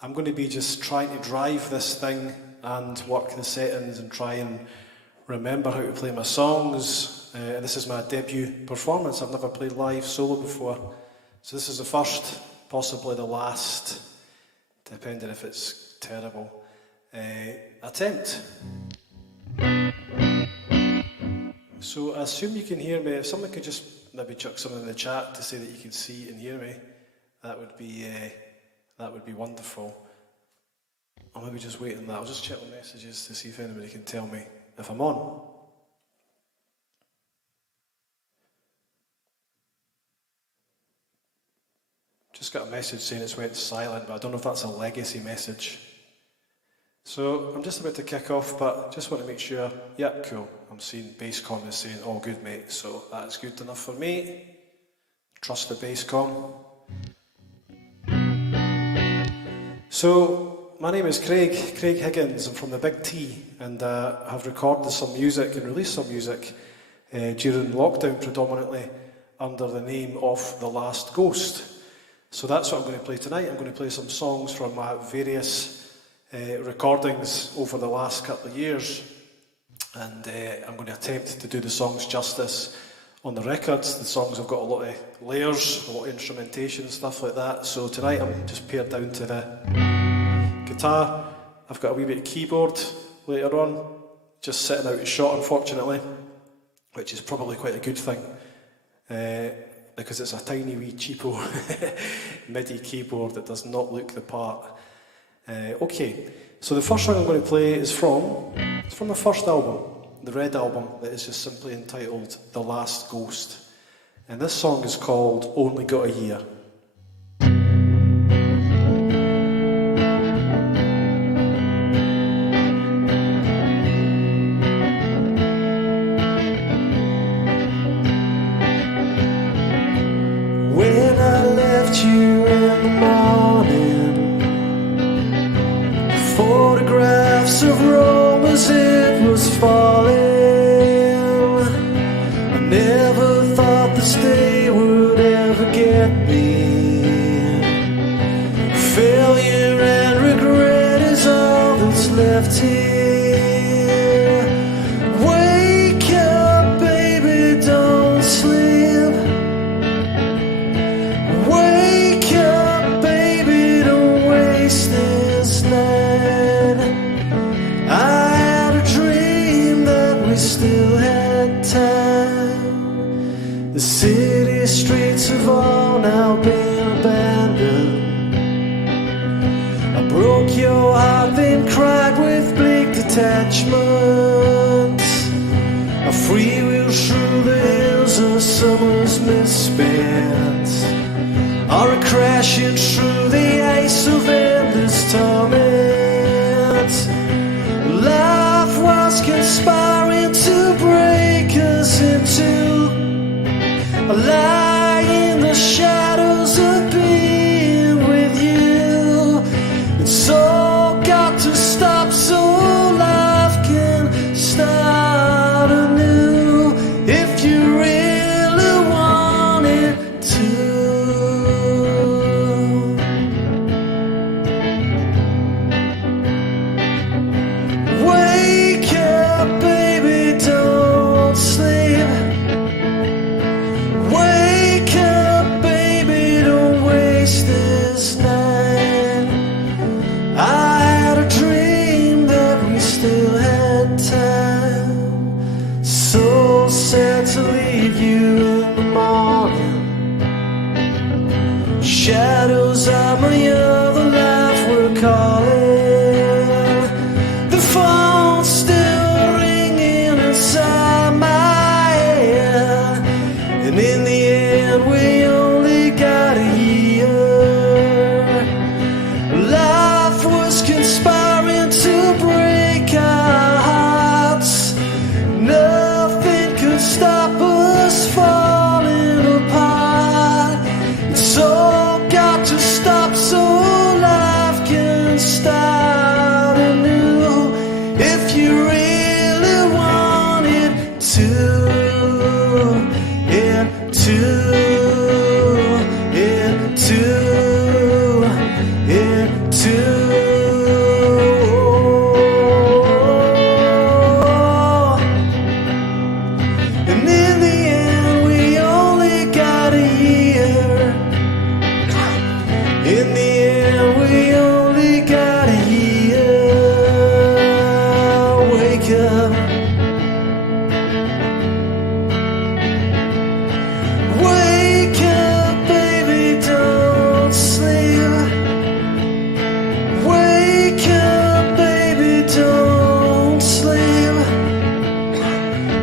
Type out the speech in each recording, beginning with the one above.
I'm going to be just trying to drive this thing and work the settings and try and remember how to play my songs. And this is my debut performance. I've never played live solo before. So this is the first, possibly the last, depending if it's terrible, attempt. So I assume you can hear me. If someone could just maybe chuck something in the chat to say that you can see and hear me, that would be wonderful. I'll maybe just wait on that. I'll just check the messages to see if anybody can tell me if I'm on. Just got a message saying it's went silent, but I don't know if that's a legacy message. So I'm just about to kick off, but just want to make sure. Yeah, cool. I'm seeing Basscom is saying all good, mate. So that's good enough for me. Trust the Basscom. So my name is Craig Higgins. I'm from the Big T, and I've recorded some music and released some music during lockdown, predominantly under the name of The Last Ghost. So that's what I'm going to play tonight. I'm going to play some songs from my various recordings over the last couple of years, and I'm going to attempt to do the songs justice on the records. The songs have got a lot of layers, a lot of instrumentation and stuff like that. So tonight I'm just pared down to the guitar. I've got a wee bit of keyboard later on, just sitting out of shot unfortunately, which is probably quite a good thing. Because it's a tiny wee cheapo MIDI keyboard that does not look the part. Okay, so the first song I'm going to play is from the first album, the Red album, that is just simply entitled The Last Ghost. And this song is called Only Got a Year. You in the morning, photographs of Rome as it was falling. I never thought this day would ever get me. Failure and regret is all that's left here. Wake up, baby, don't sleep. Still had time. The city streets have all now been abandoned. I broke your heart, then cried with bleak detachment. A freewheel through the hills of summer's misspent, or a crashing through the ice of endless torment. Life was conspiring to break us into a lie in the shadows of being with you. It's all got to stop so life can start anew, if you really want it to. Wake up, baby, don't sleep. Wake up, baby, don't waste this night. I had a dream that we still had time. So sad to leave you in the morning. Shadows of my other life were calling. The phone's still ringing inside my head, and in the end we only got a year. Life was conspiring to break our hearts. Nothing could stop us falling apart. It's all got to stop so life can start. And in the end, we only got a year. In the end, we only got a year. Wake up. Wake up, baby, don't sleep. Wake up, baby, don't sleep.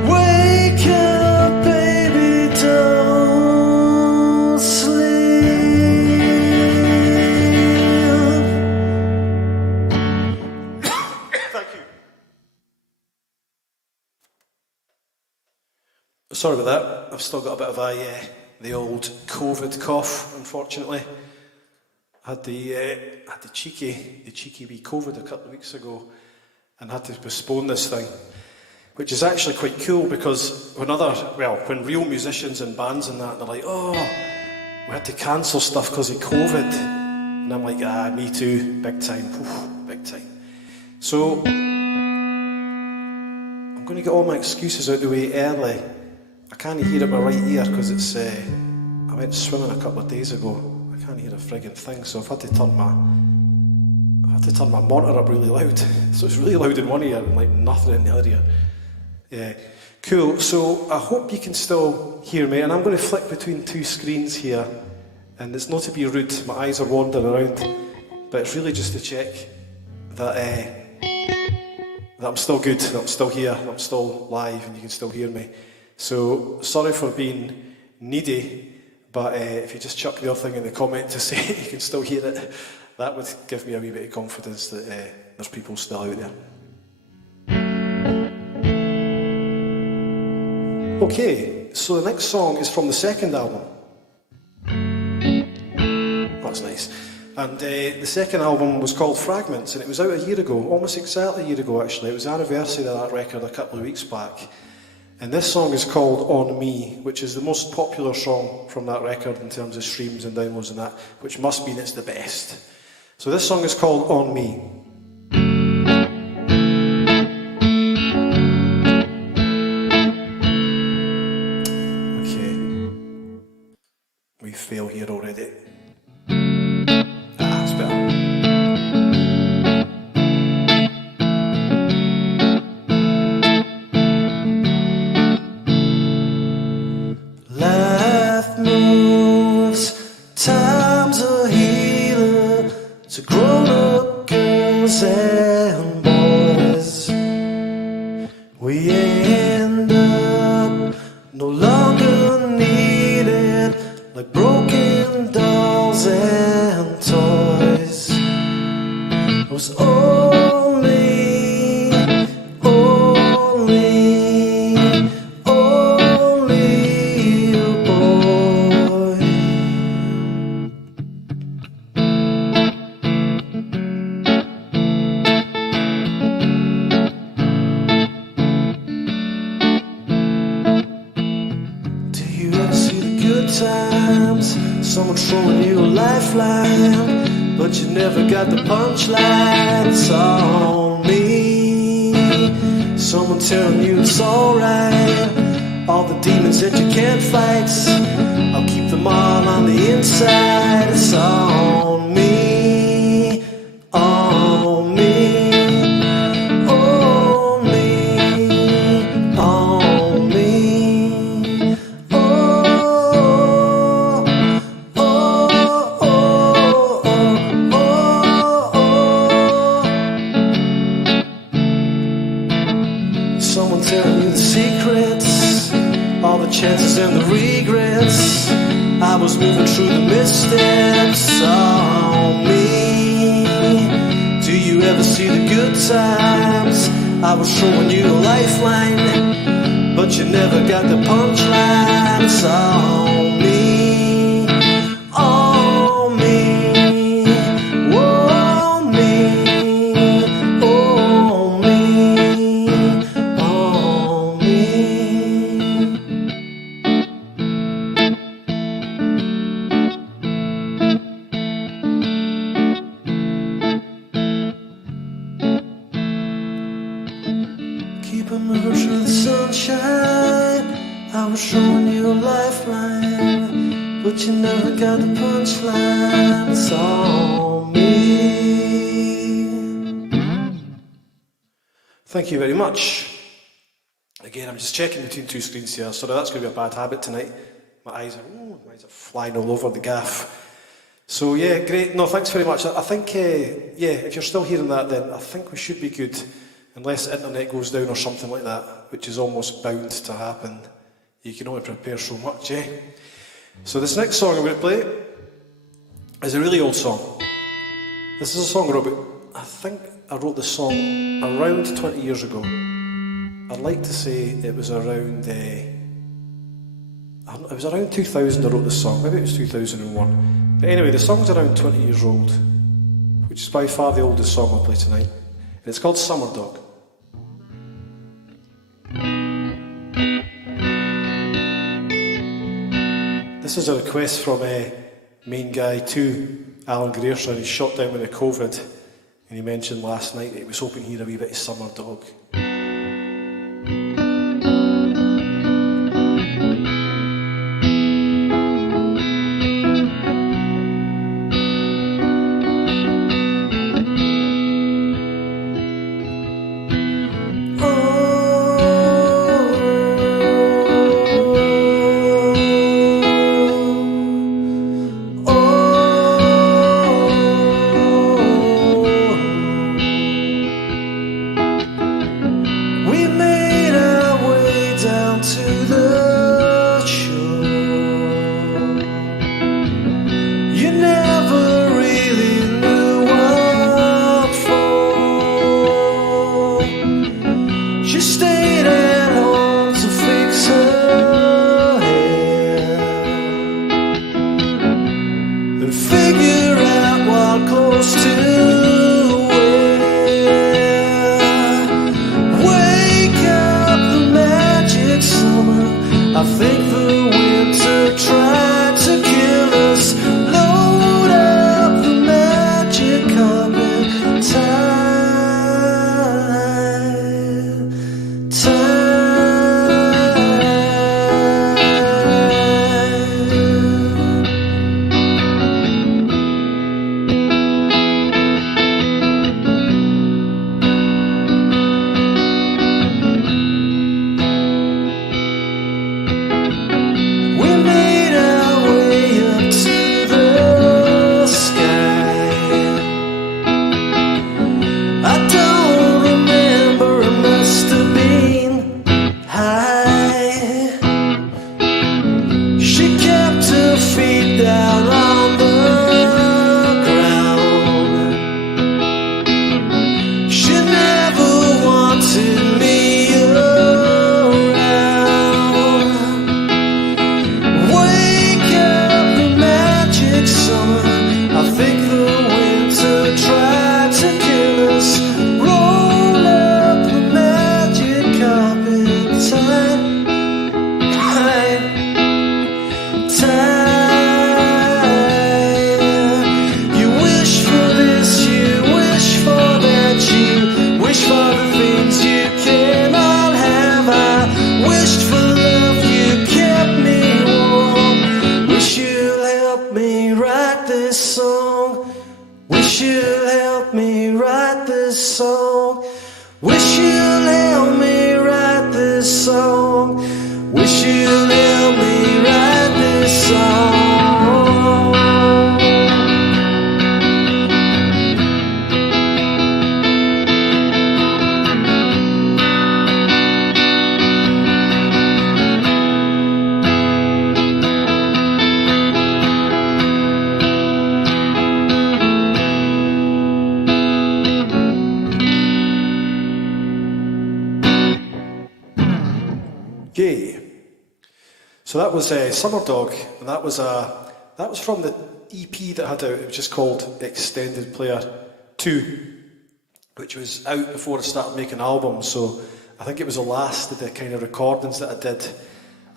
Wake up, baby, don't sleep. Thank you. Sorry about that. I've still got a bit of the old COVID cough, unfortunately. I had the cheeky wee COVID a couple of weeks ago and had to postpone this thing, which is actually quite cool because when real musicians and bands and that, they're like, oh, we had to cancel stuff because of COVID. And I'm like, me too, big time, big time. So, I'm going to get all my excuses out the way early. I can't hear it in my right ear because it's, I went swimming a couple of days ago. I can't hear a friggin' thing, so I've had to turn my monitor up really loud. So it's really loud in one ear and like nothing in the other ear. Yeah, cool. So I hope you can still hear me, and I'm going to flick between two screens here. And it's not to be rude, my eyes are wandering around, but it's really just to check that I'm still good, that I'm still here, that I'm still live, and you can still hear me. So sorry for being needy, but if you just chuck the other thing in the comment to say you can still hear it, that would give me a wee bit of confidence that there's people still out there. Okay, so the next song is from the second album. That's nice. And the second album was called Fragments, and it was out a year ago, almost exactly a year ago actually. It was the anniversary of that record a couple of weeks back. And this song is called On Me, which is the most popular song from that record in terms of streams and downloads and that, which must mean it's the best. So this song is called On Me. Okay. We fail here already. It's better. Life moves, time's a healer to grown-up girls and boys. We end up no longer needed like broken dolls and toys. It was only a boy. Do you ever see the good times? Someone throwing you a lifeline, but you never got the punchline. It's on me. Someone telling you it's alright. All the demons that you can't fight, I'll keep them all on the inside. It's on me, on me, on me, on me. Oh, oh, oh, oh, oh. Someone telling you the secrets, all the chances and the regrets. I was moving through the missteps on me. Do you ever see the good times? I was throwing you a lifeline, but you never got the punchline. It's on me, on me, on me, on me, on me. commercial, the sunshine. I was showing you a lifeline, but you never got the punchline. It's all me. Thank you very much. Again, I'm just checking between two screens here. Sorry, that's going to be a bad habit tonight. My eyes are flying all over the gaff. So yeah, great. No, thanks very much. I think, if you're still hearing that, then I think we should be good, unless the internet goes down or something like that, which is almost bound to happen. You can only prepare so much, eh? So this next song I'm going to play is a really old song. This is a song I wrote, I think I wrote this song around 20 years ago. I'd like to say it was around, it was around 2000 I wrote this song, maybe it was 2001. But anyway, the song's around 20 years old, which is by far the oldest song I'll play tonight. And it's called Summerdog. This is a request from main guy 2, Alan Grierson. He's shot down with COVID, and he mentioned last night that he was hoping he'd hear a wee bit of Summerdog. So that was Summerdog, and that was from the EP that I had out. It was just called Extended Player 2, which was out before I started making albums. So I think it was the last of the kind of recordings that I did.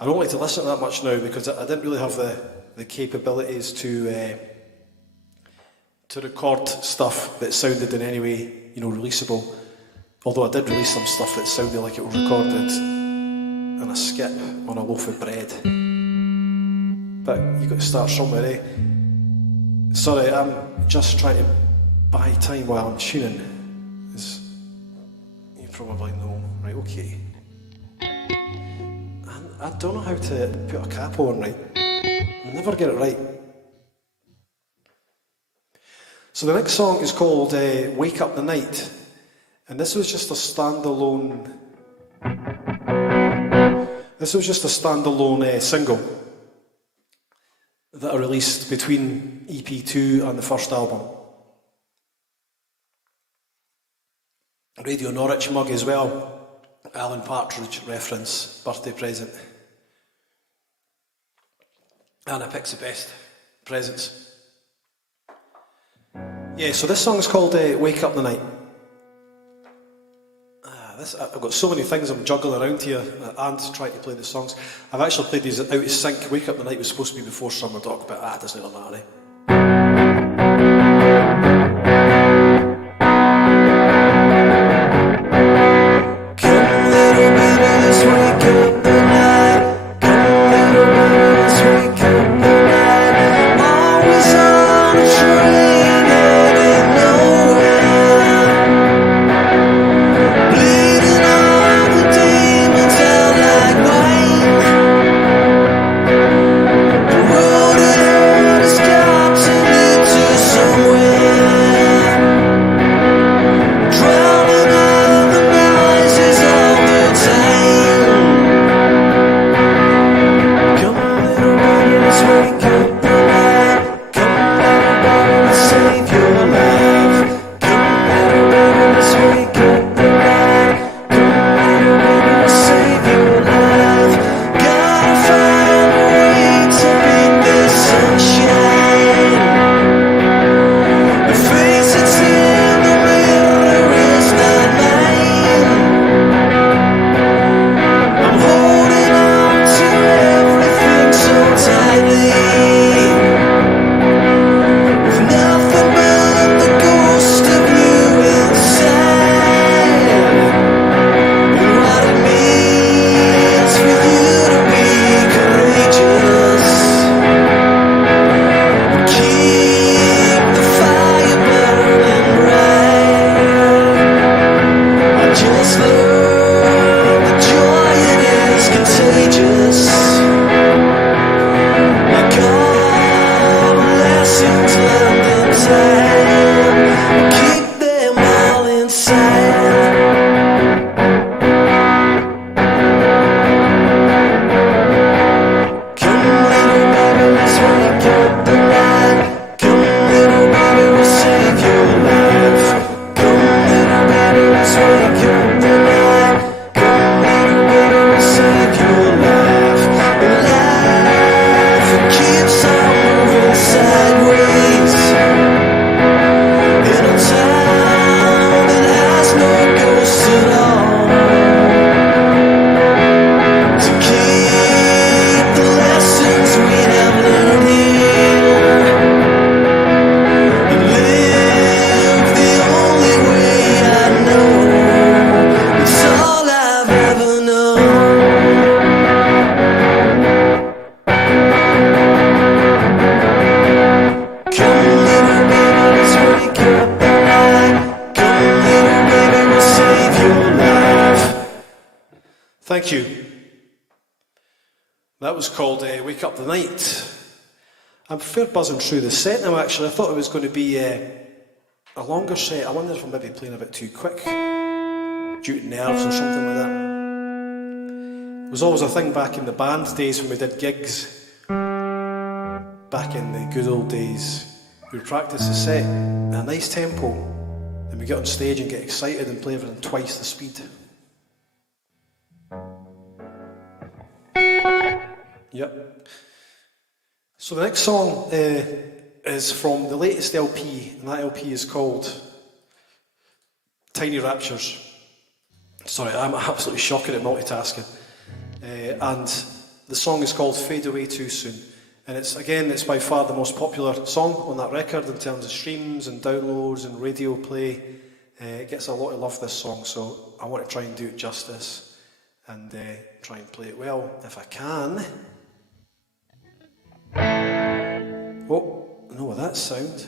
I don't like to listen to that much now because I didn't really have the capabilities to record stuff that sounded in any way, releasable. Although I did release some stuff that sounded like it was recorded in a skip on a loaf of bread. But you've got to start somewhere, eh? Sorry, I'm just trying to buy time while I'm tuning. As you probably know. Right, okay. I don't know how to put a capo on right. I never get it right. So the next song is called Wake Up the Night. And this was just a standalone... single that I released between EP2 and the first album. Radio Norwich mug as well. Alan Partridge reference, birthday present. Anna picks the best presents. Yeah, so this song is called Wake Up the Night. I've got so many things I'm juggling around here and trying to play the songs. I've actually played these out of sync. Wake Up the Night was supposed to be before Summerdog, but it doesn't really matter, eh? Thank you. That was called Wake Up the Night. I'm fair buzzing through the set now, actually. I thought it was going to be a longer set. I wonder if I'm maybe playing a bit too quick, due to nerves or something like that. It was always a thing back in the band days when we did gigs. Back in the good old days, we would practice the set at a nice tempo, then we get on stage and get excited and play everything twice the speed. Yep. So the next song is from the latest LP, and that LP is called Tiny Raptures. Sorry, I'm absolutely shocking at multitasking. And the song is called Fade Away Too Soon. And it's by far the most popular song on that record in terms of streams and downloads and radio play. It gets a lot of love, this song, so I want to try and do it justice and try and play it well if I can. Oh, I know what that sound.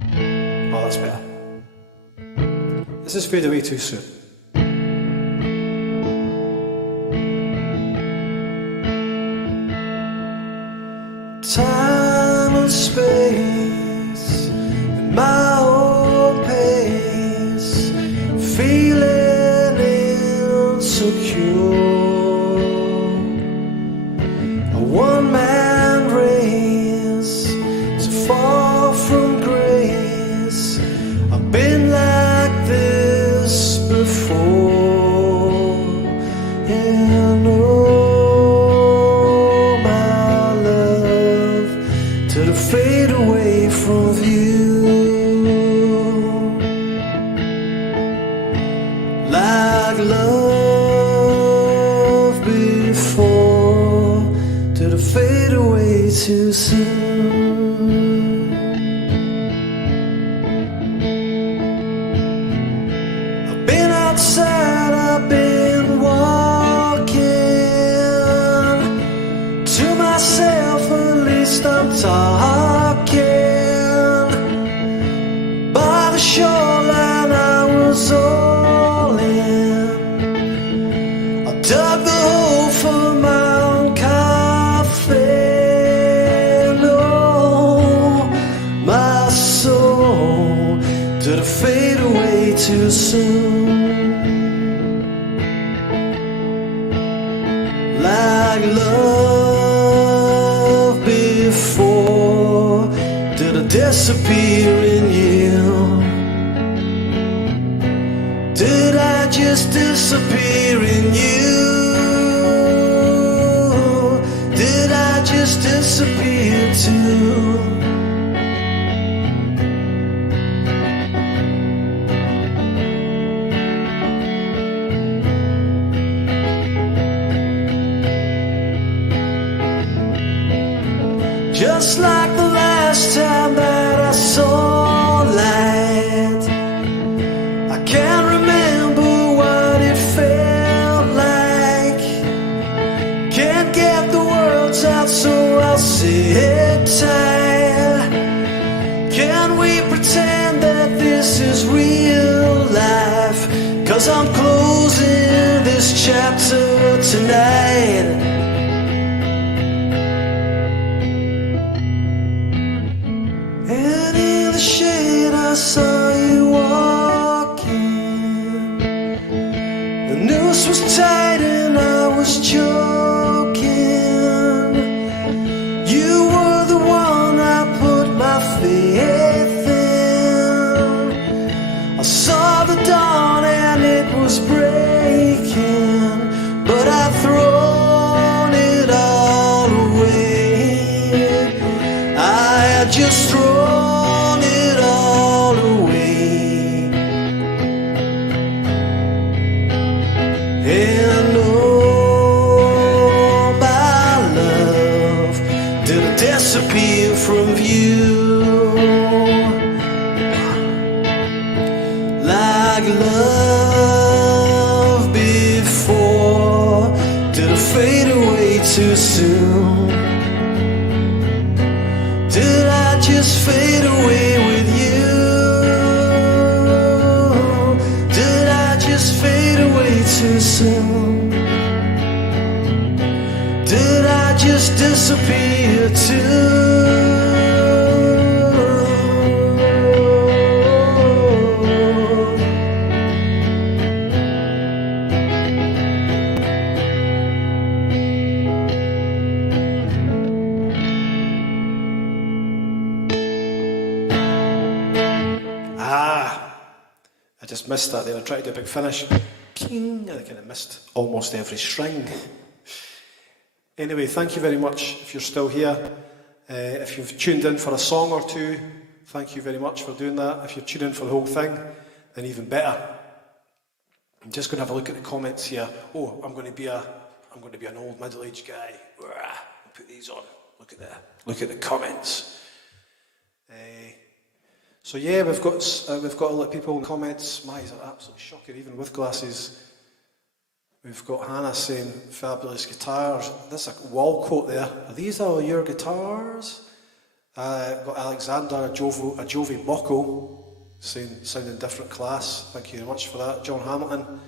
Oh, that's better. This is Fade Away Too Soon. Time and space and my own pace, feeling insecure. A one-man race, so far from grace. I've been like this before, and oh my love, till I fade away from view, like love before, till I fade away too soon. I've been outside, I've been walking to myself, at least I'm talking. By the shoreline I was all in. I dug the hole for my own coffin. Oh, my soul, did it fade away too soon? Like love before, did I disappear in you? Did I just disappear in you? Did I just disappear too? Just like the last time that I saw light, I can't remember what it felt like. Can't get the words out, so I'll sit tight. Can we pretend that this is real life? 'Cause I'm closing this chapter tonight. And in the shade I saw you walking. The noose was tight and I was choking. You were the one I put my faith in. I saw the dawn and it was breaking, but I'd thrown it all away. I had just thrown it all away. And oh my love, did it disappear from view? Like love before, did it fade away too soon? Did I just fade away with you? Did I just fade away too soon? Did I just disappear too? I just missed that there. I tried to do a big finish. Ping, and I kind of missed almost every string. Anyway, thank you very much if you're still here. If you've tuned in for a song or two, thank you very much for doing that. If you're tuning in for the whole thing, then even better. I'm just going to have a look at the comments here. Oh, I'm going to be an old middle-aged guy. I'll put these on. Look at the comments. So yeah, we've got a lot of people in comments. My eyes are absolutely shocking, even with glasses. We've got Hannah saying fabulous guitars. There's a wall quote there. Are these all your guitars? We've got Alexander Ajovi Bocco saying sounding different class. Thank you very much for that. John Hamilton,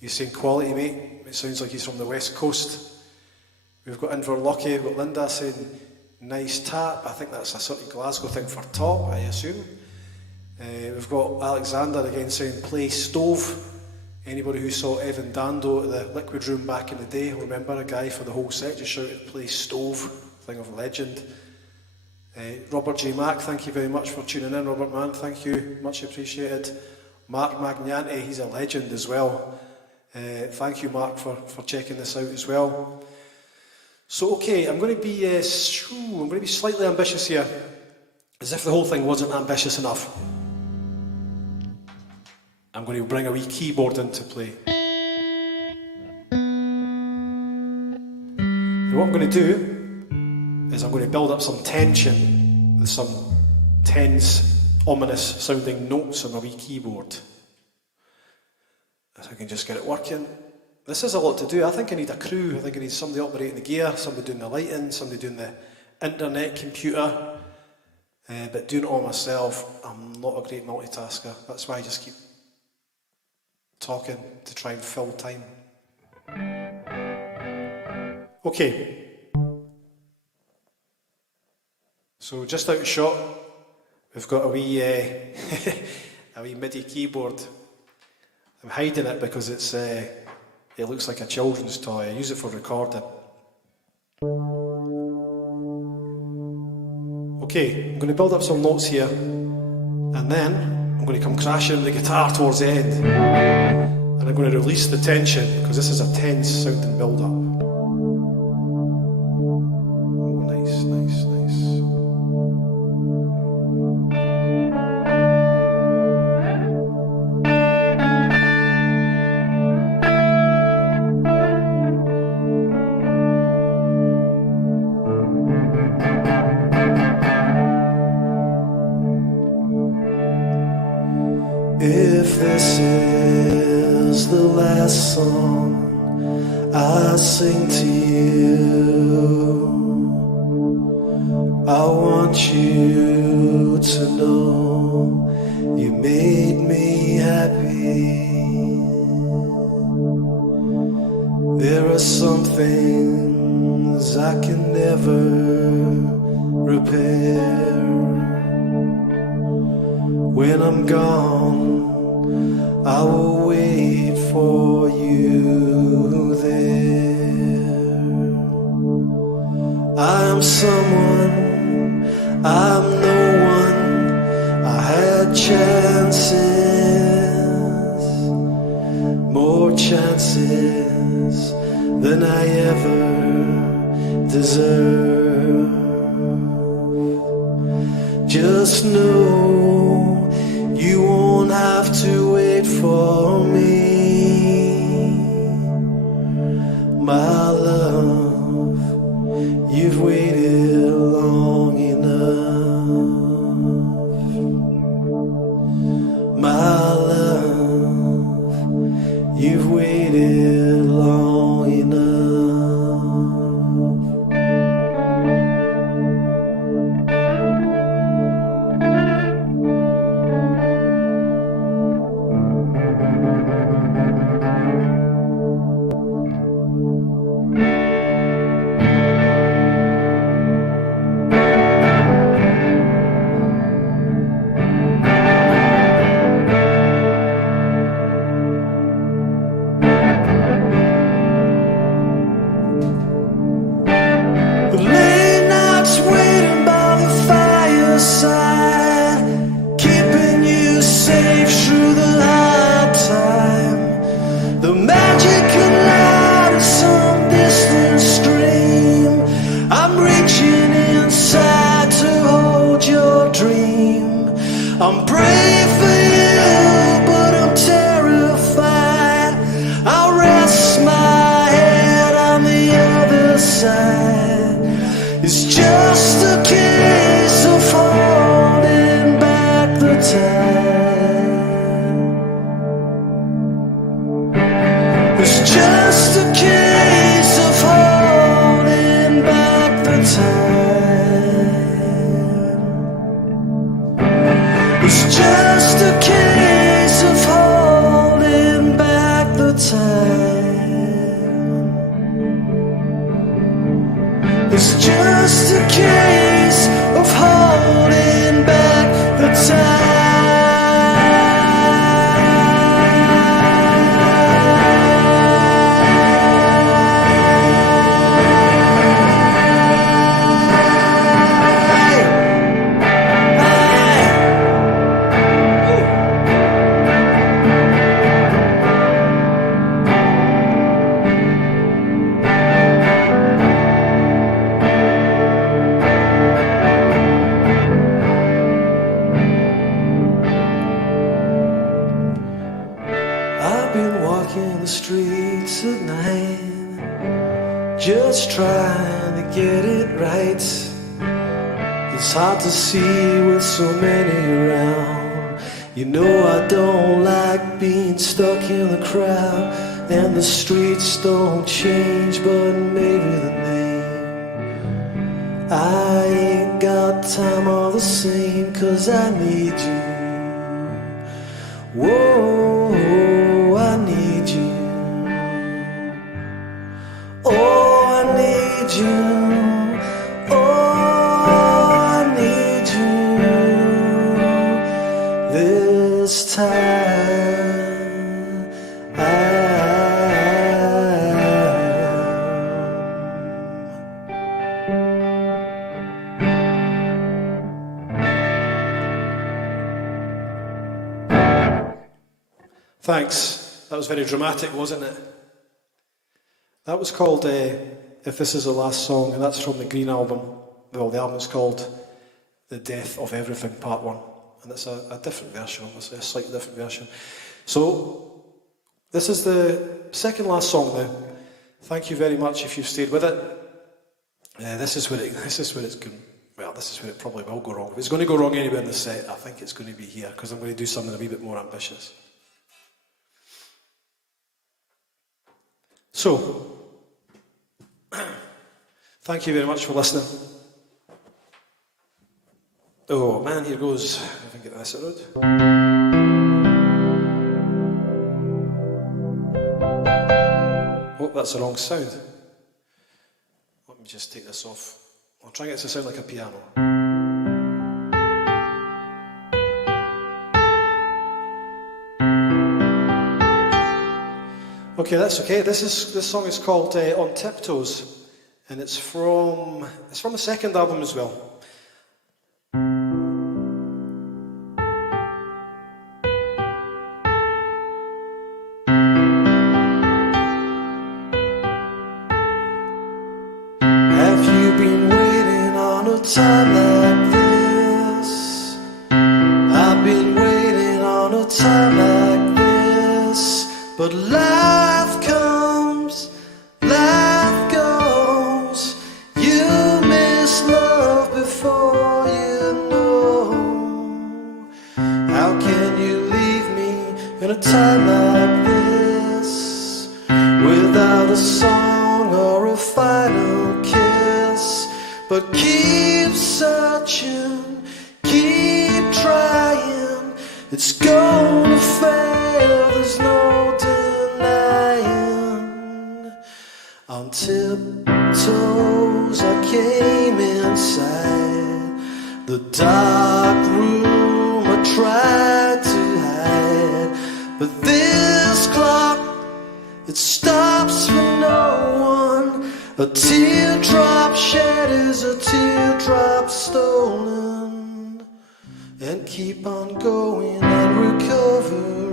he's saying quality, mate. It sounds like he's from the West Coast. We've got Inverlochy, we've got Linda saying nice tap. I think that's a sort of Glasgow thing for top, I assume. We've got Alexander again saying play stove. Anybody who saw Evan Dando at the Liquid Room back in the day will remember a guy for the whole set just shouted play stove, thing of legend. Robert J. Mack, thank you very much for tuning in, Robert man, thank you, much appreciated. Mark Magnanti, he's a legend as well. Thank you, Mark, for checking this out as well. So okay, I'm going to be slightly ambitious here, as if the whole thing wasn't ambitious enough. I'm going to bring a wee keyboard into play. And what I'm going to do is I'm going to build up some tension with some tense, ominous sounding notes on my wee keyboard. If I can just get it working. This is a lot to do. I think I need a crew. I think I need somebody operating the gear, somebody doing the lighting, somebody doing the internet computer. But doing it all myself, I'm not a great multitasker. That's why I just keep talking to try and fill time. Okay. So just out of shot, we've got a wee a wee MIDI keyboard. I'm hiding it because it looks like a children's toy. I use it for recording. Okay, I'm going to build up some notes here, and then I'm going to come crashing the guitar towards the end, and I'm going to release the tension because this is a tense sounding build-up. Oh, nice, nice, nice. If this is the last song I sing to you, I want you to know you made me happy. There are some things I can never repair. When I'm gone, I will wait for you there. I am someone, I'm no one. I had chances, more chances than I ever deserve. Just know you won't have to wait for me, my love. You've waited long enough, my love. You've waited long enough. Keeping you safe through the hard time. The magical light of some distant stream. I'm reaching inside to hold your dream. I'm brave for you, but I'm terrified. I'll rest my head on the other side. It's just a case of holding back the It's just a case of holding back the time. It's just a case of holding back the time. Just trying to get it right. It's hard to see with so many around. You know I don't like being stuck in the crowd, and the streets don't change but maybe the name. I ain't got time all the same, 'cause I need you. Whoa, I need you. Oh, I need you. Oh, I need you. This time Thanks. That was very dramatic, wasn't it? That was called If This Is the Last Song, and that's from the Green album. Well, the album is called The Death of Everything, Part 1. And it's a different version, obviously, a slightly different version. So, this is the second last song now. Thank you very much if you've stayed with it. This is where it's going. Well, this is where it probably will go wrong. If it's going to go wrong anywhere in the set, I think it's going to be here, because I'm going to do something a wee bit more ambitious. So, thank you very much for listening. Oh man, here goes. If I can get this out. Oh, that's the wrong sound. Let me just take this off. I'll try and get it to sound like a piano. Okay, that's okay. This song is called On Tiptoes, and it's from the second album as well. Have you been waiting on a time like this? I've been waiting on a time like this, but life comes, life goes. You miss love before you know. How can you leave me in a time like this, without a song or a final kiss? But keep searching, keep trying. It's gonna fail, there's no on tiptoes I came inside the dark room. I tried to hide, but this clock, it stops for no one. A teardrop shed is a teardrop stolen, and keep on going and recovering.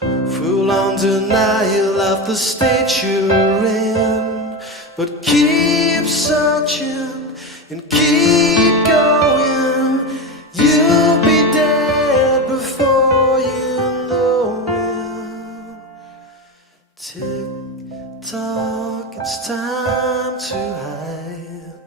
Full on denial of the state you're in, but keep searching and keep going. You'll be dead before you know it. Tick tock, it's time to hide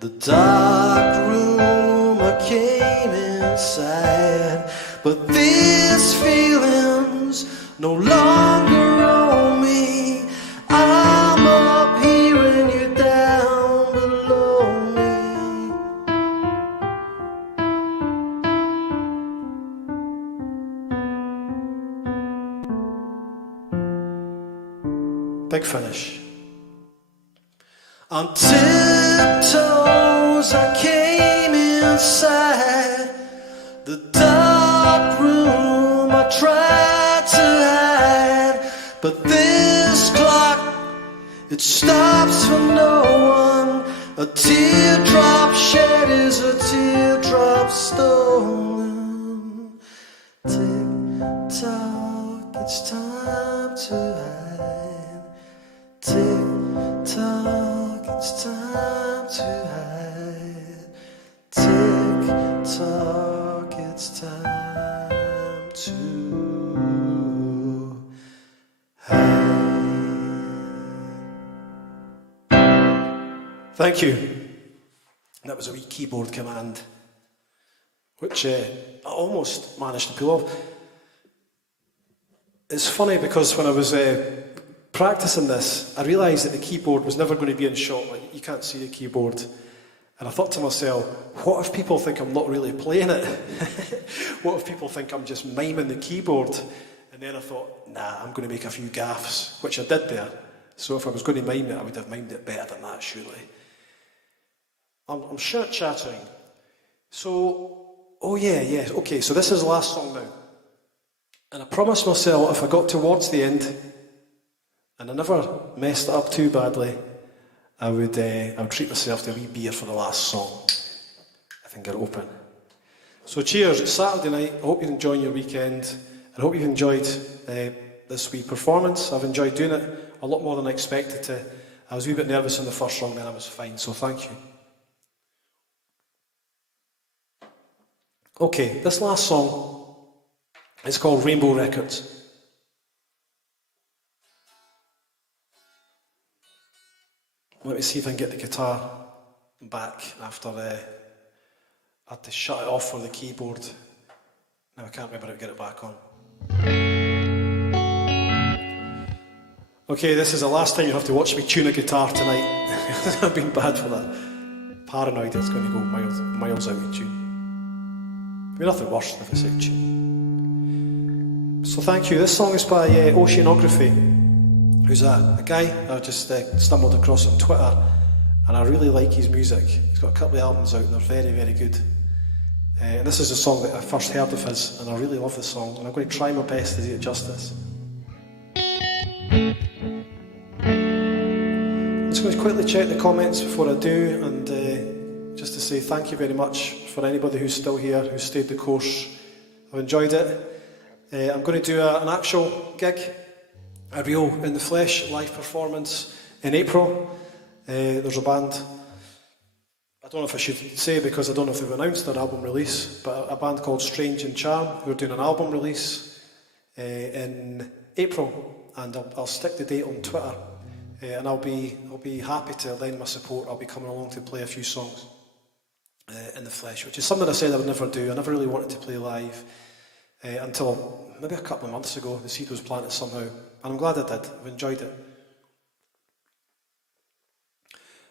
the dark room. I came inside, but these feelings no longer own me. I'm up here and you're down below me. big finish. On tiptoes I came inside the dark room. I tried to hide, but this clock, it stops for no one. A teardrop shed is a teardrop stolen. Tick tock, it's time to hide. Tick tock, it's time to hide. Tick tock, it's time to hide. Thank you. That was a wee keyboard command, which I almost managed to pull off. It's funny because when I was practicing this, I realised that the keyboard was never going to be in shot. Like, you can't see the keyboard. And I thought to myself, what if people think I'm not really playing it? What if people think I'm just miming the keyboard? And then I thought, nah, I'm going to make a few gaffes, which I did there. So if I was going to mime it, I would have mimed it better than that, surely. I'm shirt-chattering. So, oh yeah, okay, so this is the last song now. And I promised myself if I got towards the end, and I never messed it up too badly, I would treat myself to a wee beer for the last song. I think I'll open. So cheers, it's Saturday night. I hope you're enjoying your weekend. I hope you've enjoyed this wee performance. I've enjoyed doing it a lot more than I expected to. I was a wee bit nervous in the first song, then I was fine, so thank you. Okay, this last song is called Rainbow Records. Let me see if I can get the guitar back after I had to shut it off for the keyboard. Now I can't remember how to get it back on. Okay, this is the last time you have to watch me tune a guitar tonight. I've been bad for that. Paranoid it's going to go miles out of tune. It'd be nothing worse if it's out of tune. So thank you. This song is by Oceanography, who's a guy I just stumbled across on Twitter, and I really like his music. He's got a couple of albums out and they're very, very good. And this is a song that I first heard of his, and I really love the song, and I'm going to try my best to do it justice. I'm just going to quickly check the comments before I do, and just to say thank you very much for anybody who's still here, who's stayed the course. I've enjoyed it. I'm going to do an actual gig, a real in the flesh live performance in April. There's a band, I don't know if I should say because I don't know if they've announced their album release, but a band called Strange and Charm, who are doing an album release in April, and I'll stick the date on Twitter, and I'll be happy to lend my support. I'll be coming along to play a few songs in the flesh, which is something I said I would never do. I never really wanted to play live until maybe a couple of months ago. The seed was planted somehow, and I'm glad I did. I've enjoyed it.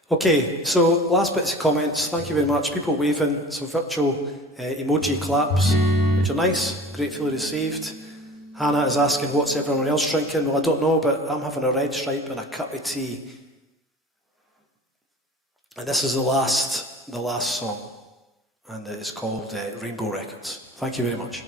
Okay, so last bits of comments. Thank you very much. People waving, some virtual emoji claps, which are nice, gratefully received. Hannah is asking, what's everyone else drinking? Well, I don't know, but I'm having a red stripe and a cup of tea. And this is the last song, and it is called Rainbow Records. Thank you very much.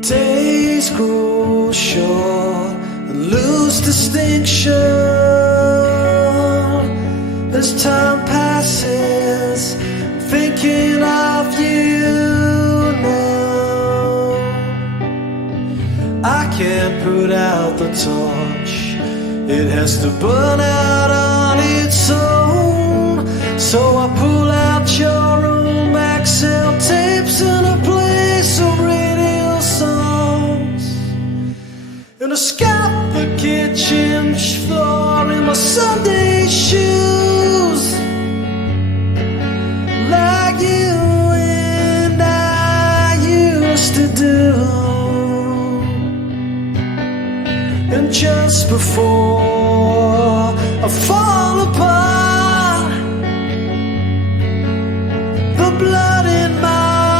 Days grow short and lose distinction as time passes, thinking of you now. I can't put out the torch, it has to burn out on its own. So I pull out your old Maxell tapes and I play some radio songs, and I scalp the kitchen floor in my Sunday shoes, like you and I used to do. And just before I fall apart, the blood in my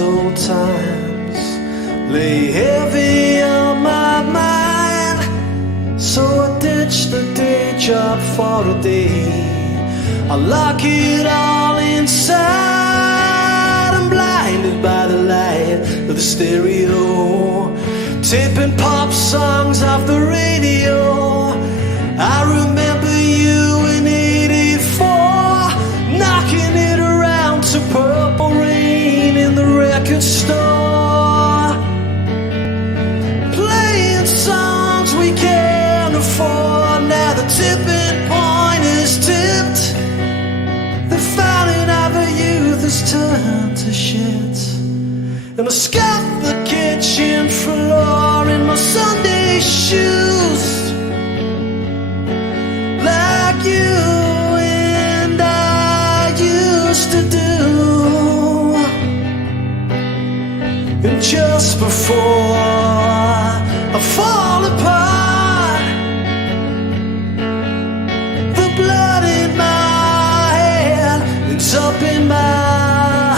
those old times lay heavy on my mind. So I ditched the day job for a day. I lock it all inside. I'm blinded by the light of the stereo, taping pop songs off the radio. I remember you in '84, knocking it around to Purple Rain in the record store, playing songs we can't afford. Now the tipping point is tipped. The fountain of our youth has turned to shit, and I scuff the kitchen floor in my Sunday shoes, like you and I used to do. And just before I fall apart, the blood in my head ends up in my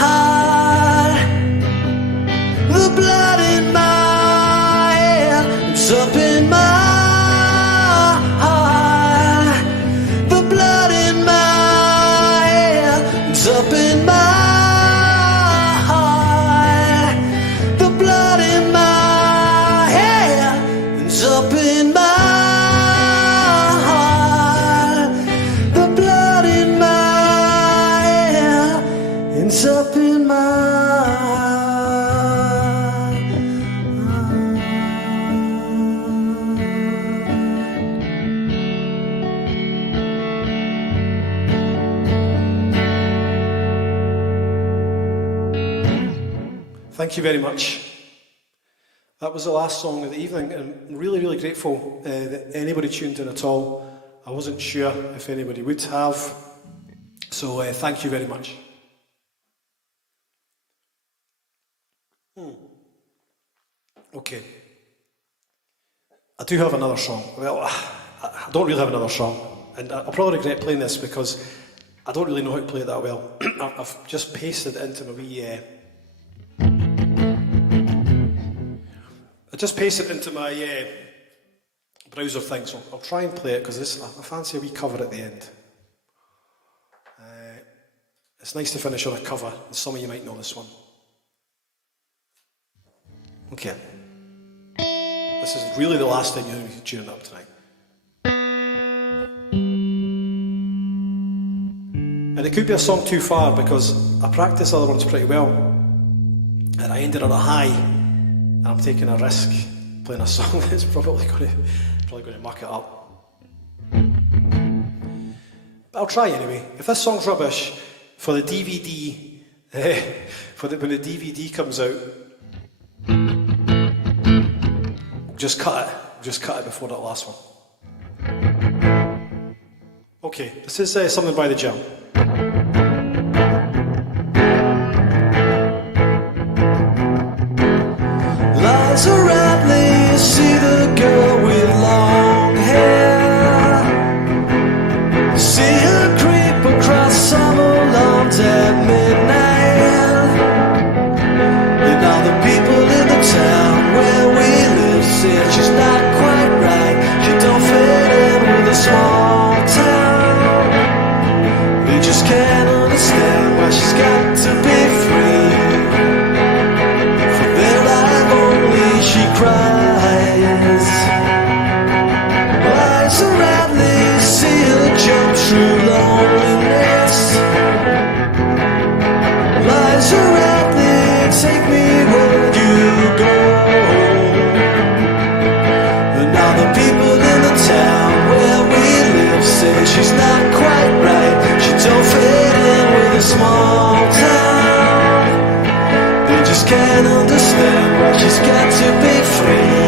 heart. The blood in my head ends up in my heart. The blood in my head ends up in my heart. The blood in my head ends up in my heart. The blood in my head ends up in my heart. Thank you very much. That was the last song of the evening, and I'm really, really grateful that anybody tuned in at all. I wasn't sure if anybody would have, so thank you very much. Okay. I do have another song. Well, I don't really have another song, and I'll probably regret playing this because I don't really know how to play it that well. I've just pasted it into my wee... I just pasted it into my browser thing, so I'll try and play it because I fancy a wee cover at the end. It's nice to finish on a cover, and some of you might know this one. Okay. This is really the last time you're going to be tuning up tonight. And it could be a song too far because I practiced other ones pretty well, and I ended on a high. I'm taking a risk playing a song that's probably going to muck it up. But I'll try anyway. If this song's rubbish, for the DVD, when the DVD comes out, just cut it. Just cut it before that last one. Okay, this is Something by the Jam. Liza Radley, see the girl with long hair. See her creep across summer lawns at midnight. And all the people in the town where we live said she's not quite right. She don't fit in with a small town. They just can't understand why she's got to be free. She cries. Liza Radley, see her jump through loneliness. Liza Radley, take me where you go. And all the people in the town where we live say she's not quite right. She don't fit in with a small town. They just can't understand why she's got to be free.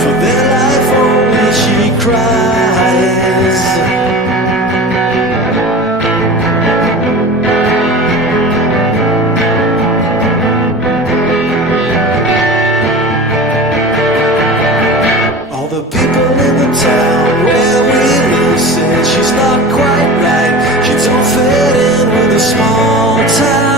For their life only she cries. All the people in the town where we live say she's not quite right. She don't fit in with a small town.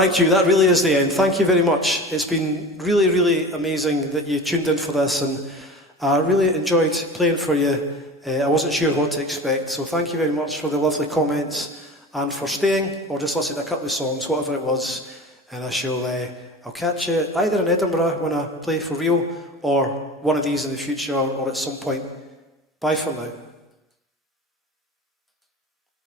Thank you. That really is the end. Thank you very much. It's been really, really amazing that you tuned in for this, and I really enjoyed playing for you. I wasn't sure what to expect, so thank you very much for the lovely comments and for staying or just listening to a couple of songs, whatever it was. And I'll catch you either in Edinburgh when I play for real, or one of these in the future, or at some point. Bye for now.